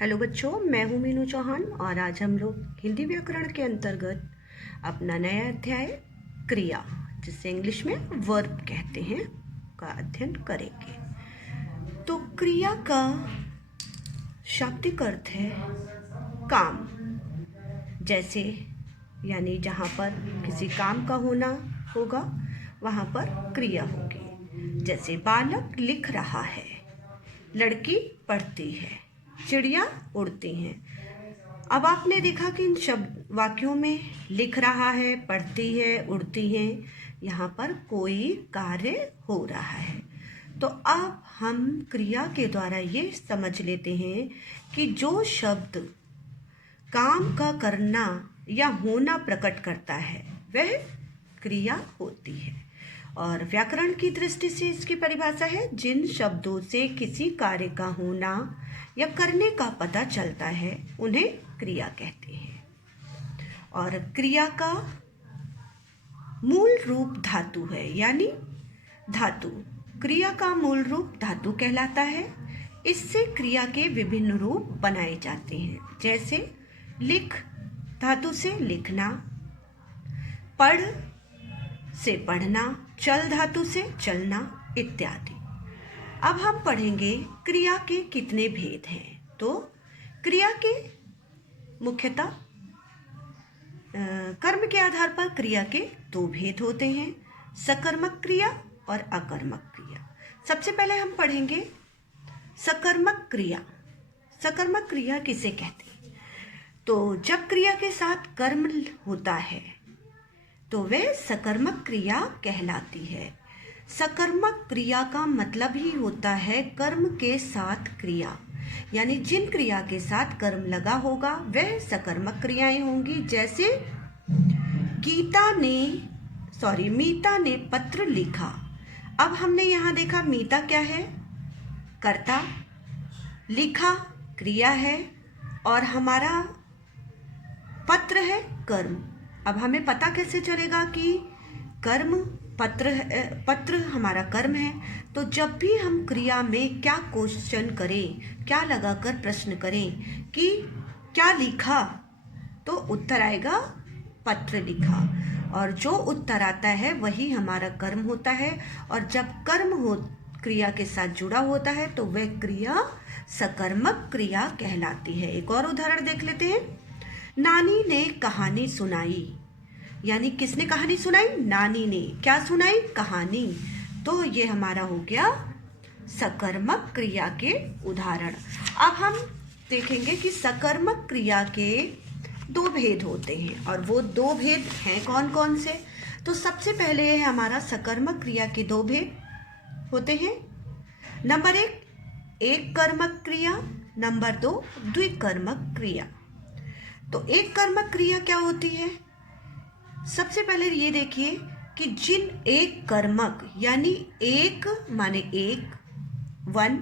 Hello बच्चों, मैं हूँ मीनू चौहान और आज हम लोग हिंदी व्याकरण के अंतर्गत अपना नया अध्याय क्रिया, जिसे इंग्लिश में वर्ब कहते हैं, का अध्ययन करेंगे। तो क्रिया का शाब्दिक अर्थ है काम। जैसे यानी जहाँ पर किसी काम का होना होगा वहाँ पर क्रिया होगी। जैसे बालक लिख रहा है, लड़की पढ़ती है, चिड़िया उड़ती हैं। अब आपने देखा कि इन शब्द वाक्यों में लिख रहा है, पढ़ती है, उड़ती हैं, यहाँ पर कोई कार्य हो रहा है। तो अब हम क्रिया के द्वारा ये समझ लेते हैं कि जो शब्द काम का करना या होना प्रकट करता है वह क्रिया होती है। और व्याकरण की दृष्टि से इसकी परिभाषा है जिन शब्दों से किसी कार्य का होना या करने का पता चलता है उन्हें क्रिया कहते हैं। और क्रिया का मूल रूप धातु है, यानी धातु। क्रिया का मूल रूप धातु कहलाता है। इससे क्रिया के विभिन्न रूप बनाए जाते हैं। जैसे लिख धातु से लिखना, पढ़ से पढ़ना, चल धातु से चलना इत्यादि। अब हम पढ़ेंगे क्रिया के कितने भेद हैं। तो क्रिया के मुख्यतः कर्म के आधार पर क्रिया के दो भेद होते हैं, सकर्मक क्रिया और अकर्मक क्रिया। सबसे पहले हम पढ़ेंगे सकर्मक क्रिया। सकर्मक क्रिया किसे कहते हैं? तो जब क्रिया के साथ कर्म होता है तो वह सकर्मक क्रिया कहलाती है। सकर्मक क्रिया का मतलब ही होता है कर्म के साथ क्रिया, यानी जिन क्रिया के साथ कर्म लगा होगा वह सकर्मक क्रियाएं होंगी। जैसे मीता ने पत्र लिखा। अब हमने यहाँ देखा मीता क्या है? कर्ता, लिखा क्रिया है और हमारा पत्र है कर्म। अब हमें पता कैसे चलेगा कि कर्म पत्र हमारा कर्म है? तो जब भी हम क्रिया में क्या क्वेश्चन करें, क्या लगाकर प्रश्न करें कि क्या लिखा, तो उत्तर आएगा पत्र लिखा। और जो उत्तर आता है वही हमारा कर्म होता है। और जब कर्म हो क्रिया के साथ जुड़ा होता है तो वह क्रिया सकर्मक क्रिया कहलाती है। एक और उदाहरण देख लेते हैं। नानी ने कहानी सुनाई, यानी किसने कहानी सुनाई? नानी ने। क्या सुनाई? कहानी। तो ये हमारा हो गया सकर्मक क्रिया के उदाहरण। अब हम देखेंगे कि सकर्मक क्रिया के दो भेद होते हैं, और वो दो भेद हैं कौन कौन से? तो सबसे पहले है हमारा सकर्मक क्रिया के दो भेद होते हैं। नंबर एक कर्मक क्रिया, नंबर 2 द्विकर्मक क्रिया। तो एक कर्मक क्रिया क्या होती है? सबसे पहले ये देखिए कि जिन एक कर्मक, यानी एक माने एक, वन,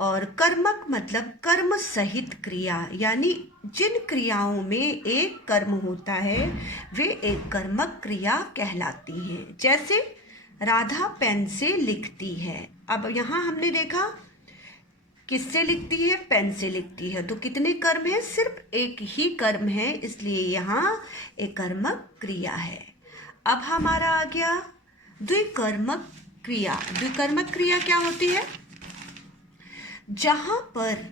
और कर्मक मतलब कर्म सहित क्रिया, यानी जिन क्रियाओं में एक कर्म होता है वे एक कर्मक क्रिया कहलाती हैं। जैसे राधा पेन से लिखती है। अब यहाँ हमने देखा किससे लिखती है? पेन से लिखती है। तो कितने कर्म है? सिर्फ एक ही कर्म है, इसलिए यहाँ एक कर्मक क्रिया है। अब हमारा आ गया द्विकर्मक क्रिया। द्विकर्मक क्रिया क्या होती है? जहाँ पर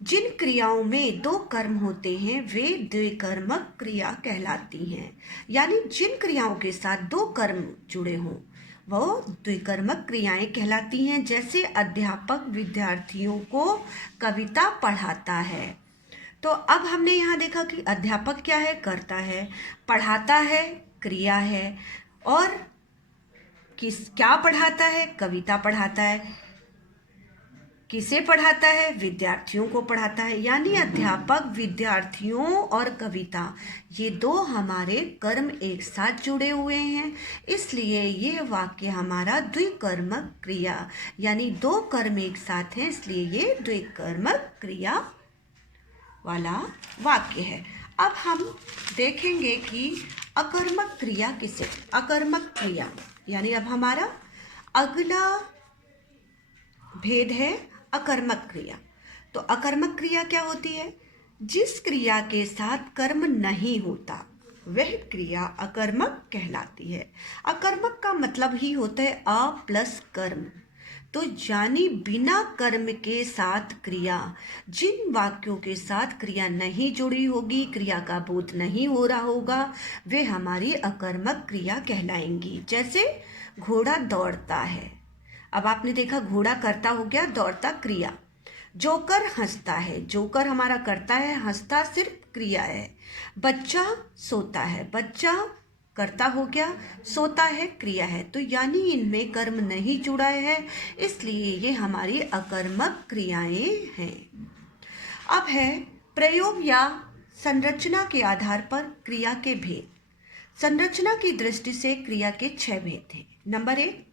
जिन क्रियाओं में दो कर्म होते हैं वे द्विकर्मक क्रिया कहलाती हैं। यानी जिन क्रियाओं के साथ दो कर्म जुड़े हों वो द्विकर्मक क्रियाएं कहलाती हैं। जैसे अध्यापक विद्यार्थियों को कविता पढ़ाता है। तो अब हमने यहाँ देखा कि अध्यापक क्या है? कर्ता है, पढ़ाता है क्रिया है, और क्या पढ़ाता है? कविता पढ़ाता है। किसे पढ़ाता है? विद्यार्थियों को पढ़ाता है। यानी अध्यापक, विद्यार्थियों और कविता, ये दो हमारे कर्म एक साथ जुड़े हुए हैं, इसलिए यह वाक्य हमारा द्विकर्मक क्रिया, यानी दो कर्म एक साथ हैं, इसलिए ये द्विकर्मक क्रिया वाला वाक्य है। अब हम देखेंगे कि अकर्मक क्रिया किसे? अकर्मक क्रिया यानी अब हमारा अगला भेद है अकर्मक क्रिया। तो अकर्मक क्रिया क्या होती है? जिस क्रिया के साथ कर्म नहीं होता वह क्रिया अकर्मक कहलाती है। अकर्मक का मतलब ही होता है अ प्लस कर्म। तो यानी बिना कर्म के साथ क्रिया, जिन वाक्यों के साथ क्रिया नहीं जुड़ी होगी, क्रिया का बोध नहीं हो रहा होगा, वे हमारी अकर्मक क्रिया कहलाएंगी। जैसे घोड़ा दौड़ता है, अब आपने देखा घोड़ा कर्ता हो गया, दौड़ता क्रिया। जोकर हंसता है, जोकर हमारा करता है, हंसता सिर्फ क्रिया है। बच्चा सोता है, बच्चा कर्ता हो गया, सोता है क्रिया है। तो यानी इनमें कर्म नहीं जुड़ा है, इसलिए ये हमारी अकर्मक क्रियाएं हैं। अब है प्रयोग या संरचना के आधार पर क्रिया के भेद। संरचना की दृष्टि से क्रिया के 6 भेद हैं। नंबर 1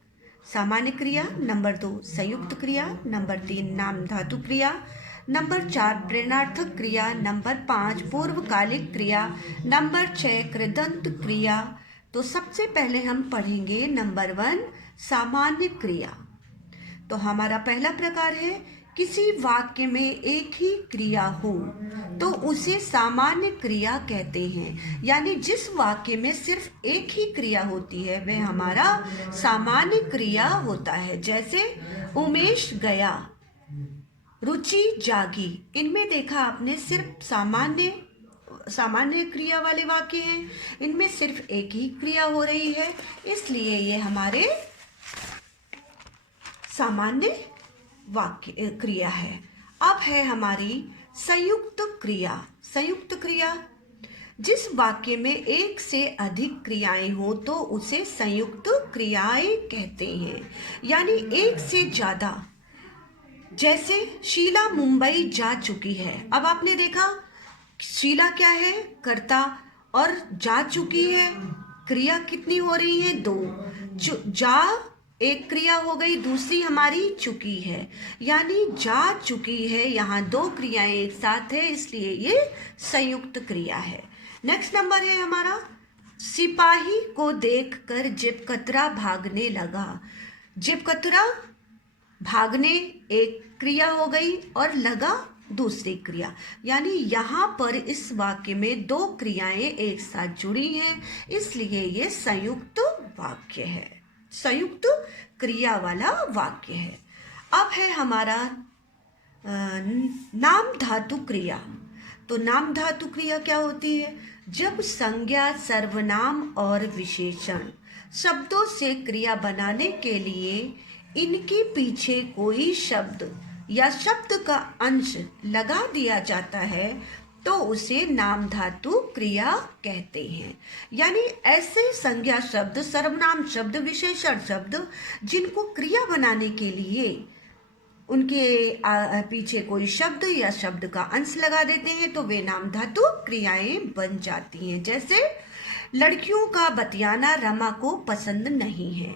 सामान्य क्रिया, नंबर 2 संयुक्त क्रिया, नंबर 3 नाम धातु क्रिया, नंबर 4 प्रेरणार्थक क्रिया, नंबर 5 पूर्वकालिक क्रिया, नंबर 6 कृदंत क्रिया। तो सबसे पहले हम पढ़ेंगे नंबर 1 सामान्य क्रिया। तो हमारा पहला प्रकार है किसी वाक्य में एक ही क्रिया हो तो उसे सामान्य क्रिया कहते हैं। यानी जिस वाक्य में सिर्फ एक ही क्रिया होती है वह हमारा सामान्य क्रिया होता है। जैसे उमेश गया, रुचि जागी। इनमें देखा आपने सिर्फ सामान्य क्रिया वाले वाक्य हैं, इनमें सिर्फ एक ही क्रिया हो रही है, इसलिए ये हमारे सामान्य वाक्य क्रिया है। अब है हमारी संयुक्त क्रिया। संयुक्त क्रिया, जिस वाक्य में एक से अधिक क्रियाएं हो तो उसे संयुक्त क्रियाएं कहते हैं। यानी एक से ज्यादा। जैसे शीला मुंबई जा चुकी है। अब आपने देखा शीला क्या है? कर्ता, और जा चुकी है क्रिया कितनी हो रही है? 2। जा एक क्रिया हो गई, दूसरी हमारी चुकी है, यानी जा चुकी है। यहाँ 2 क्रियाएं एक साथ है, इसलिए ये संयुक्त क्रिया है। नेक्स्ट नंबर है हमारा सिपाही को देखकर जिपकतरा भागने लगा। जिपकतरा भागने एक क्रिया हो गई और लगा दूसरी क्रिया। यानी यहाँ पर इस वाक्य में 2 क्रियाएं एक साथ जुड़ी हैं, इसलिए ये संयुक्त वाक्य है, संयुक्त क्रिया वाला वाक्य है। अब है हमारा नाम धातु क्रिया। तो नाम धातु क्रिया क्या होती है? जब संज्ञा, सर्वनाम और विशेषण शब्दों से क्रिया बनाने के लिए इनके पीछे कोई शब्द या शब्द का अंश लगा दिया जाता है तो उसे नाम धातु क्रिया कहते हैं। यानी ऐसे संज्ञा शब्द, सर्वनाम शब्द, विशेषण शब्द जिनको क्रिया बनाने के लिए उनके पीछे कोई शब्द या शब्द का अंश लगा देते हैं तो वे नाम धातु क्रियाएं बन जाती हैं। जैसे लड़कियों का बतियाना रमा को पसंद नहीं है,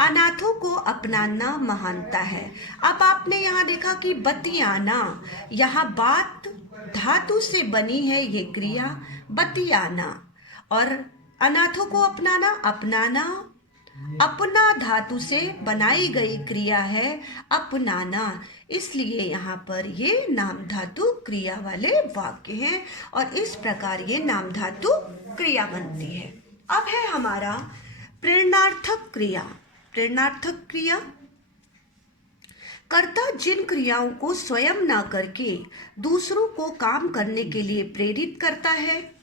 अनाथों को अपनाना महानता है। अब आपने यहाँ देखा कि बतियाना, यहाँ बात धातु से बनी है ये क्रिया बतियाना, और अनाथों को अपनाना, अपनाना अपना धातु से बनाई गई क्रिया है अपनाना, इसलिए यहाँ पर ये नाम धातु क्रिया वाले वाक्य हैं और इस प्रकार ये नाम धातु क्रिया बनती है। अब है हमारा प्रेरणार्थक क्रिया। प्रेरणार्थक क्रिया, कर्ता जिन क्रियाओं को स्वयं ना करके दूसरों को काम करने के लिए प्रेरित करता है,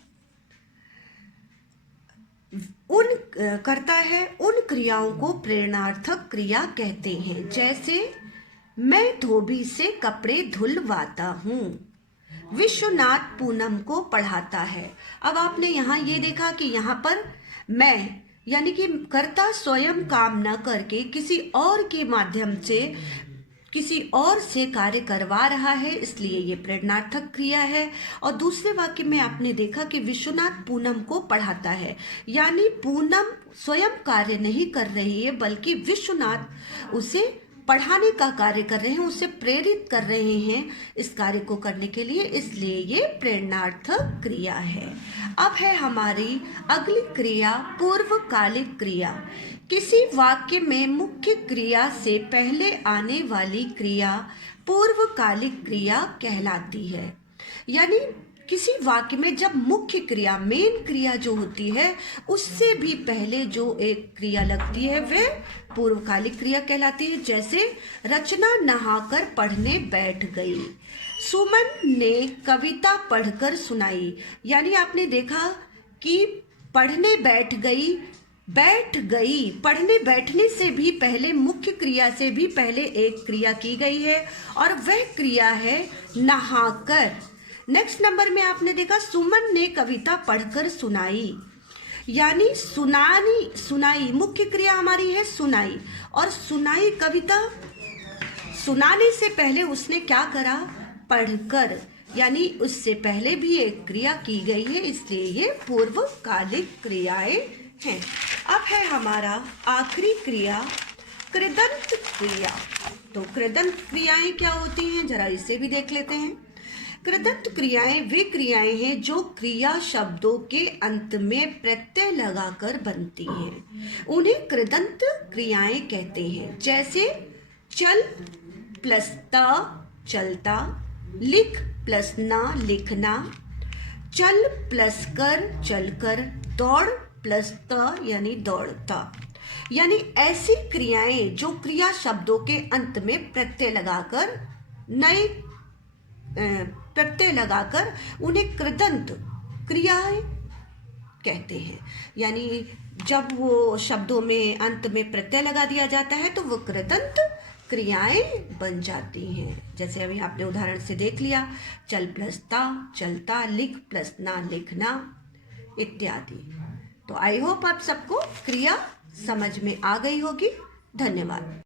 उन क्रियाओं को प्रेरणार्थक क्रिया कहते हैं। जैसे मैं धोबी से कपड़े धुलवाता हूँ, विश्वनाथ पूनम को पढ़ाता है। अब आपने यहाँ ये देखा कि यहाँ पर मैं यानी कि कर्ता स्वयं काम न करके किसी और के माध्यम से किसी और से कार्य करवा रहा है, इसलिए ये प्रेरणार्थक क्रिया है। और दूसरे वाक्य में आपने देखा कि विश्वनाथ पूनम को पढ़ाता है, यानी पूनम स्वयं कार्य नहीं कर रही है बल्कि विश्वनाथ उसे पढ़ाने का कार्य कर रहे हैं, उसे प्रेरित कर रहे हैं इस कार्य को करने के लिए, इसलिए ये प्रेरणार्थक क्रिया है। अब है हमारी अगली क्रिया पूर्वकालिक क्रिया। किसी वाक्य में मुख्य क्रिया से पहले आने वाली क्रिया पूर्वकालिक क्रिया कहलाती है। यानी किसी वाक्य में जब मुख्य क्रिया, मेन क्रिया जो होती है, उससे भी पहले जो एक क्रिया लगती है वह पूर्वकालिक क्रिया कहलाती है। जैसे रचना नहाकर पढ़ने बैठ गई, सुमन ने कविता पढ़कर सुनाई। यानी आपने देखा कि पढ़ने बैठ गई, पढ़ने बैठने से भी पहले, मुख्य क्रिया से भी पहले एक क्रिया की गई है और वह क्रिया है नहाकर। नेक्स्ट नंबर में आपने देखा सुमन ने कविता पढ़कर सुनाई, यानी सुनाई मुख्य क्रिया हमारी है सुनाई, और सुनाई कविता सुनाने से पहले उसने क्या करा, पढ़कर, यानी उससे पहले भी एक क्रिया की गई है, इसलिए ये पूर्वकालिक क्रियाएं हैं। अब है हमारा आखिरी क्रिया कृदंत क्रिया। तो कृदंत क्रियाएं क्या होती हैं, जरा इसे भी देख लेते हैं। कृदंत क्रियाएं वे क्रियाएं हैं जो क्रिया शब्दों के अंत में प्रत्यय लगाकर बनती हैं, उन्हें कृदंत क्रियाएं कहते हैं। जैसे चल प्लस त चलता, लिख प्लस ना लिखना, चल प्लस कर चलकर, दौड़ प्लस त यानी दौड़ता। यानी ऐसी क्रियाएं जो क्रिया शब्दों के अंत में प्रत्यय लगाकर उन्हें कृदंत क्रियाएं कहते हैं। यानी जब वो शब्दों में अंत में प्रत्यय लगा दिया जाता है तो वो कृदंत क्रियाएं बन जाती हैं। जैसे अभी आपने उदाहरण से देख लिया, चल प्लस ता चलता, लिख प्लस ना लिखना इत्यादि। तो आई होप आप सबको क्रिया समझ में आ गई होगी। धन्यवाद।